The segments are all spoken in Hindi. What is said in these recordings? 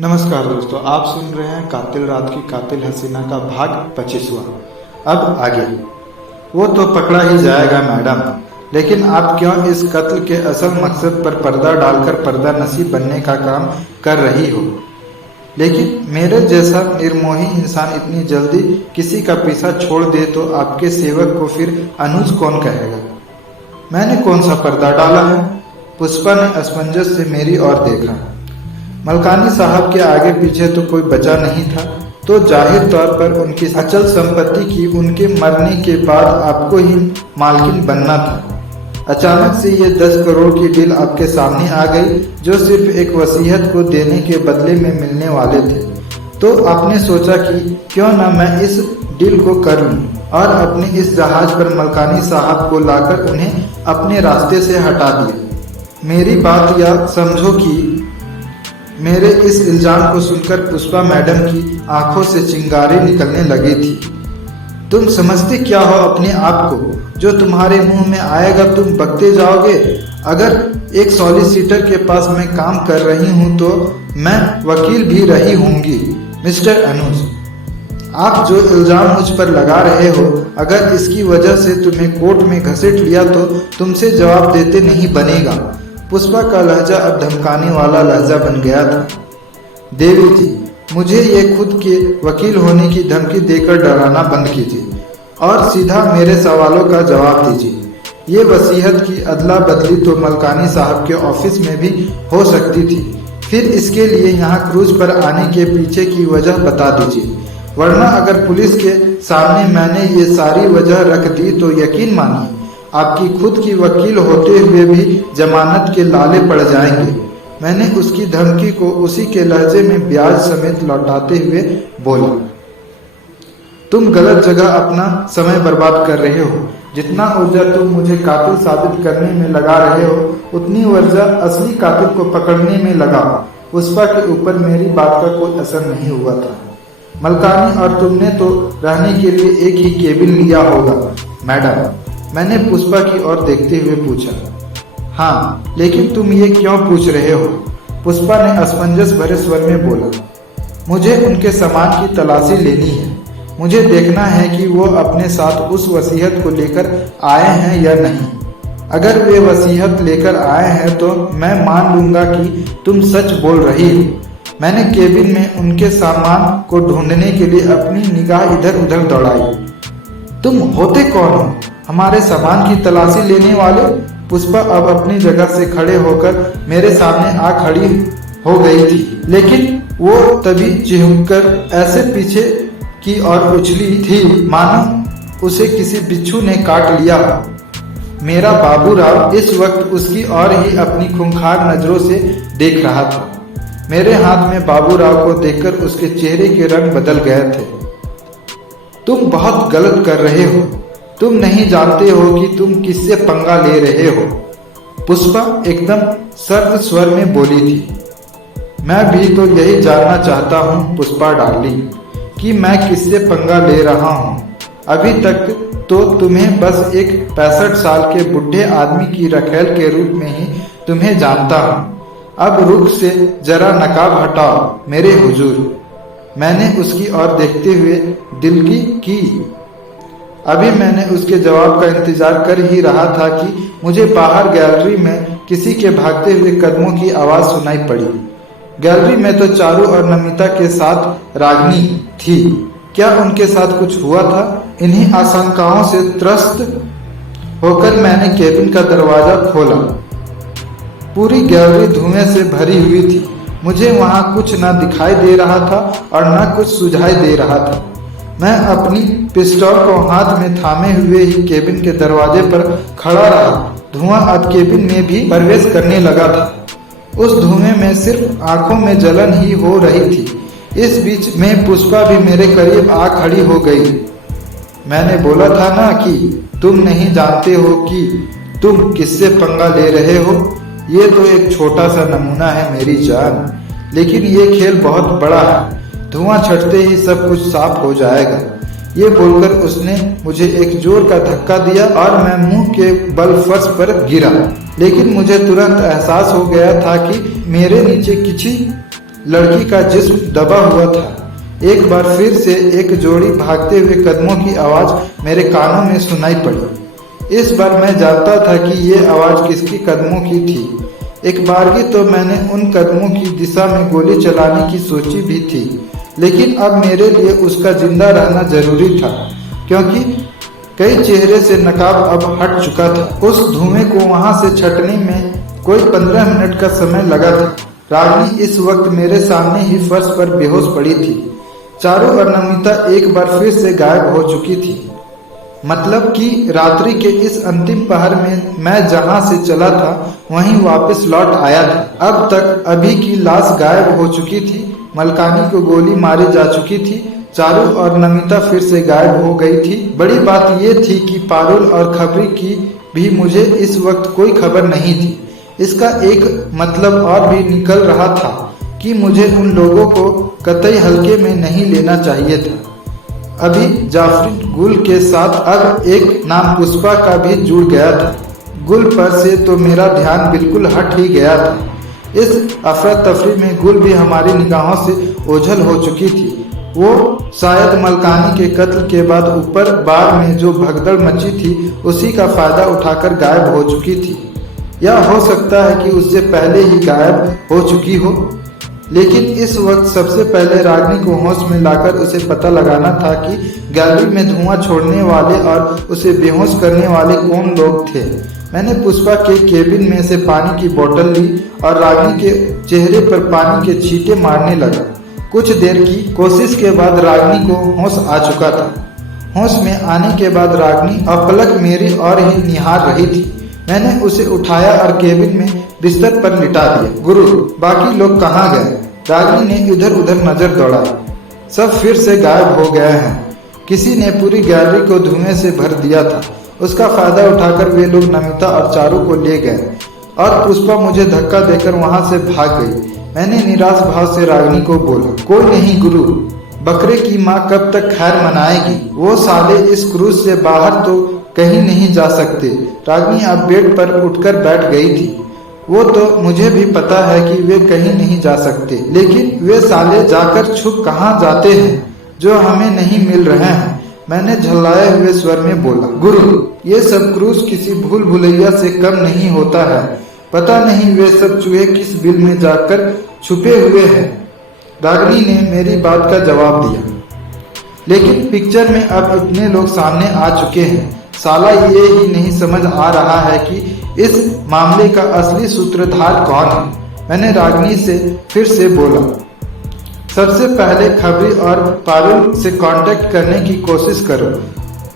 नमस्कार दोस्तों, आप सुन रहे हैं कातिल रात की कातिल हसीना का भाग 25वां। अब आगे। वो तो पकड़ा ही जाएगा मैडम, लेकिन आप क्यों इस कत्ल के असल मकसद पर पर्दा डालकर पर्दा नसीब बनने का काम कर रही हो? लेकिन मेरे जैसा निर्मोही इंसान इतनी जल्दी किसी का पीछा छोड़ दे तो आपके सेवक को फिर अनुज कौन कहेगा? मैंने कौन सा पर्दा डाला है? पुष्पा ने असमंजस से मेरी ओर देखा। मलकानी साहब के आगे पीछे तो कोई बचा नहीं था, तो जाहिर तौर पर उनकी अचल संपत्ति की उनके मरने के बाद आपको ही मालकिन बनना था। अचानक से ये 10 करोड़ की डील आपके सामने आ गई, जो सिर्फ एक वसीयत को देने के बदले में मिलने वाले थे। तो आपने सोचा कि क्यों ना मैं इस डील को कर लूं और अपने इस जहाज पर मलकानी साहब को लाकर उन्हें अपने रास्ते से हटा दिया। मेरी बात या समझो कि मेरे इस इल्जाम को सुनकर पुष्पा मैडम की आंखों से चिंगारी निकलने लगी थी। तुम समझते क्या हो अपने आप को? जो तुम्हारे मुंह में आएगा तुम बकते जाओगे। अगर एक सॉलिसिटर के पास मैं काम कर रही हूं तो मैं वकील भी रही होंगी। मिस्टर अनुज, आप जो इल्जाम मुझ पर लगा रहे हो, अगर इसकी वजह से तुम्हें कोर्ट में घसीट लिया तो तुमसे जवाब देते नहीं बनेगा। पुष्पा का लहजा अब धमकाने वाला लहजा बन गया था। देवी जी, मुझे ये खुद के वकील होने की धमकी देकर डराना बंद कीजिए और सीधा मेरे सवालों का जवाब दीजिए। ये वसीयत की अदला बदली तो मलकानी साहब के ऑफिस में भी हो सकती थी। फिर इसके लिए यहाँ क्रूज पर आने के पीछे की वजह बता दीजिए, वरना अगर पुलिस के सामने मैंने ये सारी वजह रख दी तो यकीन मानिए आपकी खुद की वकील होते हुए भी जमानत के लाले पड़ जाएंगे। मैंने उसकी धमकी को उसी के लहजे में ब्याज समेत लौटाते हुए बोला। तुम गलत जगह अपना समय बर्बाद कर रहे हो। जितना ऊर्जा तुम मुझे कातिल साबित करने में लगा रहे हो, उतनी ऊर्जा असली कातिल को पकड़ने में लगाओ। पुष्पा के ऊपर मेरी बात का कोई असर नहीं हुआ था। मलकानी और तुमने तो रहने के लिए एक ही केबिन लिया होगा मैडम, मैंने पुष्पा की ओर देखते हुए पूछा। हाँ, लेकिन तुम ये क्यों पूछ रहे हो? पुष्पा ने असमंजस भरे स्वर में बोला। मुझे उनके सामान की तलाशी लेनी है। मुझे देखना है कि वो अपने साथ उस वसीयत को लेकर आए हैं या नहीं। अगर वे वसीयत लेकर आए हैं तो मैं मान लूंगा कि तुम सच बोल रही हो। मैंने केबिन में उनके सामान को ढूंढने के लिए अपनी निगाह इधर उधर दौड़ाई। तुम होते कौन हो? हमारे सामान की तलाशी लेने वाले? पुष्पा अब अपनी जगह से खड़े होकर मेरे सामने आ खड़ी हो गई थी, लेकिन वो तभी चिढ़कर ऐसे पीछे की ओर उछली थी मानो उसे किसी बिच्छू ने काट लिया। मेरा बाबूराव इस वक्त उसकी ओर ही अपनी खूंखार नजरों से देख रहा था। मेरे हाथ में बाबूराव को देखकर उसके चेहरे के रंग बदल गए थे। तुम बहुत गलत कर रहे हो। तुम नहीं जानते हो कि तुम किससे पंगा ले रहे हो। पुष्पा एकदम सर्द स्वर में बोली थी। मैं भी तो यही जानना चाहता हूँ पुष्पा डार्लिंग, कि मैं किससे पंगा ले रहा हूँ। अभी तक तो तुम्हें बस एक 65 साल के बुढ़े आदमी की रखेल के रूप में ही तुम्हें जानता हूँ। अब रुख से जरा नकाब हटाओ मेरे हुजूर। मैंने उसकी ओर देखते हुए दिलगी की। अभी मैंने उसके जवाब का इंतजार कर ही रहा था कि मुझे बाहर गैलरी में किसी के भागते हुए कदमों की आवाज सुनाई पड़ी। गैलरी में तो चारू और नमिता के साथ रागनी थी। क्या उनके साथ कुछ हुआ था? इन्हीं आशंकाओं से त्रस्त होकर मैंने केबिन का दरवाजा खोला। पूरी गैलरी धुएं से भरी हुई थी। मुझे वहां कुछ न दिखाई दे रहा था और न कुछ सुझाई दे रहा था। मैं अपनी पिस्टल को हाथ में थामे हुए ही केबिन के दरवाजे पर खड़ा रहा। धुआं अब केबिन में भी प्रवेश करने लगा था। उस धुएं में सिर्फ आंखों में जलन ही हो रही थी। इस बीच में पुष्पा भी मेरे करीब आ खड़ी हो गई। मैंने बोला था ना कि तुम नहीं जानते हो कि तुम किससे पंगा ले रहे हो। ये तो एक छोटा सा नमूना है मेरी जान, लेकिन ये खेल बहुत बड़ा है। धुआं छटते ही सब कुछ साफ हो जाएगा। ये बोलकर उसने मुझे एक जोर का धक्का दिया और मैं मुंह के बल फर्श पर गिरा। लेकिन मुझे तुरंत एहसास हो गया था कि मेरे नीचे लड़की का जिस्म दबा हुआ था। एक बार फिर से एक जोड़ी भागते हुए कदमों की आवाज मेरे कानों में सुनाई पड़ी। इस बार मैं जानता था कि ये आवाज किसकी कदमों की थी। एक बारगी तो मैंने उन कदमों की दिशा में गोली चलाने की सोची भी थी, लेकिन अब मेरे लिए उसका जिंदा रहना जरूरी था, क्योंकि कई चेहरे से नकाब अब हट चुका था। उस धुएं को वहां से छटने में कोई 15 मिनट का समय लगा था। रागिनी इस वक्त मेरे सामने ही फर्श पर बेहोश पड़ी थी। चारू और नमिता एक बार फिर से गायब हो चुकी थी। मतलब कि रात्रि के इस अंतिम पहर में मैं जहां से चला था वहीं वापस लौट आया था। अब तक अभी की लाश गायब हो चुकी थी, मलकानी को गोली मारी जा चुकी थी, चारू और नमिता फिर से गायब हो गई थी। बड़ी बात यह थी कि पारुल और खबरी की भी मुझे इस वक्त कोई खबर नहीं थी। इसका एक मतलब और भी निकल रहा था कि मुझे उन लोगों को कतई हल्के में नहीं लेना चाहिए था। अभी जाफरी गुल के साथ अब एक नाम पुष्पा का भी जुड़ गया था। गुल पर से तो मेरा ध्यान बिल्कुल हट ही गया था। इस अफरा तफरी में गुल भी हमारी निगाहों से ओझल हो चुकी थी। वो शायद मलकानी के कत्ल के बाद ऊपर बार में जो भगदड़ मची थी उसी का फायदा उठाकर गायब हो चुकी थी, या हो सकता है कि उससे पहले ही गायब हो चुकी हो। लेकिन इस वक्त सबसे पहले रागिनी को होश में लाकर उसे पता लगाना था कि गैलरी में धुआं छोड़ने वाले और उसे बेहोश करने वाले कौन लोग थे। मैंने पुष्पा के केबिन में से पानी की बोतल ली और रागिनी के चेहरे पर पानी के छींटे मारने लगा। कुछ देर की कोशिश के बाद रागिनी को होश आ चुका था। होश में आने के बाद रागिनी अपलक मेरी ओर ही निहार रही थी। मैंने उसे उठाया और केबिन में बिस्तर पर लिटा दिया। गुरु, बाकी लोग कहाँ गए? रागिनी ने इधर उधर नजर दौड़ाई। सब फिर से गायब हो गए हैं। किसी ने पूरी गैलरी को धुएं से भर दिया था। उसका फायदा उठाकर वे लोग नमिता और चारू को ले गए और पुष्पा मुझे धक्का देकर वहां से भाग गई। मैंने निराश भाव से रागिनी को बोला, कोई नहीं गुरु, बकरे की माँ कब तक खैर मनाएगी? वो साले इस क्रूज से बाहर तो कहीं नहीं जा सकते। रागिनी अब बेड पर उठकर बैठ गई थी। वो तो मुझे भी पता है कि वे कहीं नहीं जा सकते, लेकिन वे साले जाकर छुप कहाँ जाते हैं जो हमें नहीं मिल रहे हैं। मैंने झल्लाए हुए स्वर में बोला, गुरु, ये सब क्रूज किसी भूल भुलैया से कम नहीं होता है। पता नहीं वे सब चूहे किस बिल में जाकर छुपे हुए हैं। रागिनी ने मेरी बात का जवाब दिया, लेकिन पिक्चर में अब इतने लोग सामने आ चुके हैं। साला ये ही नहीं समझ आ रहा है कि इस मामले का असली सूत्रधार कौन है। मैंने रागिनी से फिर से बोला, सबसे पहले खबरी और पारुल से कांटेक्ट करने की कोशिश करो,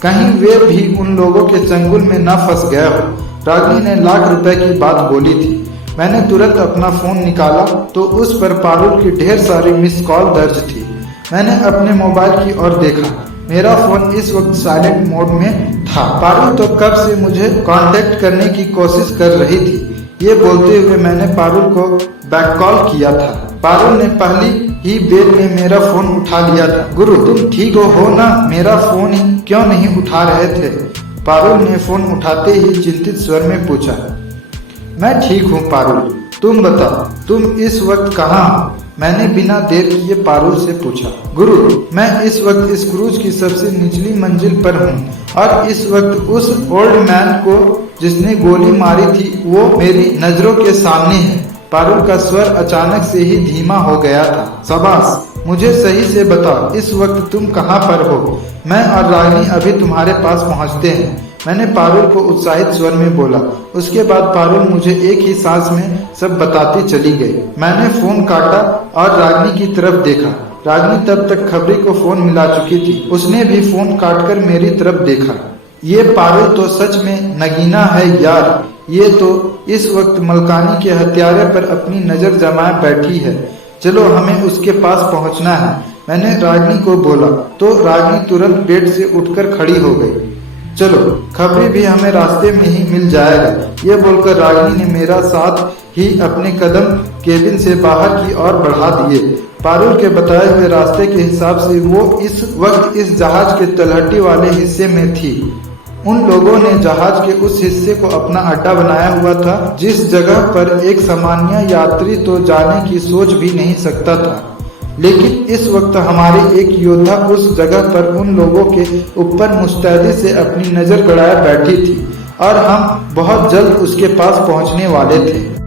कहीं वे भी उन लोगों के चंगुल में न फंस गए हो। रागिनी ने लाख रुपए की बात बोली थी। मैंने तुरंत अपना फोन निकाला तो उस पर पारुल की ढेर सारी मिस कॉल दर्ज थी। मैंने अपने मोबाइल की ओर देखा। मेरा फोन इस वक्त साइलेंट मोड में था। पारुल तो कब से मुझे कांटेक्ट करने की कोशिश कर रही थी। ये बोलते हुए मैंने पारुल को बैक कॉल किया था। पारुल ने पहली ही बेर में मेरा फोन उठा लिया था। गुरु, तुम ठीक हो ना? मेरा फोन ही क्यों नहीं उठा रहे थे? पारुल ने फोन उठाते ही चिंतित स्वर में पूछा। मैं ठीक हूँ पारुल, तुम बताओ, तुम इस वक्त कहाँ हो? मैंने बिना देर किए पारुल से पूछा। गुरु, मैं इस वक्त इस क्रूज की सबसे निचली मंजिल पर हूँ और इस वक्त उस ओल्ड मैन को जिसने गोली मारी थी वो मेरी नजरों के सामने है। पारुल का स्वर अचानक से ही धीमा हो गया था। शाबाश, मुझे सही से बताओ, इस वक्त तुम कहाँ पर हो? मैं और रागिनी अभी तुम्हारे पास पहुँचते हैं, मैंने पारुल को उत्साहित स्वर में बोला। उसके बाद पारुल मुझे एक ही सांस में सब बताती चली गई। मैंने फोन काटा और रागिनी की तरफ देखा। रागिनी तब तक खबरी को फोन मिला चुकी थी। उसने भी फोन काटकर मेरी तरफ देखा। ये पारुल तो सच में नगीना है यार। ये तो इस वक्त मलकानी के हत्यारे पर अपनी नजर जमाए बैठी है। चलो, हमें उसके पास पहुंचना है, मैंने रागिनी को बोला। तो रागिनी तुरंत बेड से उठकर खड़ी हो गई। चलो, खबरी भी हमें रास्ते में ही मिल जाएगा। ये बोलकर रागिनी ने मेरा साथ ही अपने कदम केबिन से बाहर की ओर बढ़ा दिए। पारुल के बताए हुए रास्ते के हिसाब से वो इस वक्त इस जहाज के तलहटी वाले हिस्से में थी। उन लोगों ने जहाज के उस हिस्से को अपना अड्डा बनाया हुआ था जिस जगह पर एक सामान्य यात्री तो जाने की सोच भी नहीं सकता था। लेकिन इस वक्त हमारे एक योद्धा उस जगह पर उन लोगों के ऊपर मुस्तैदी से अपनी नजर गड़ाए बैठी थी और हम बहुत जल्द उसके पास पहुंचने वाले थे।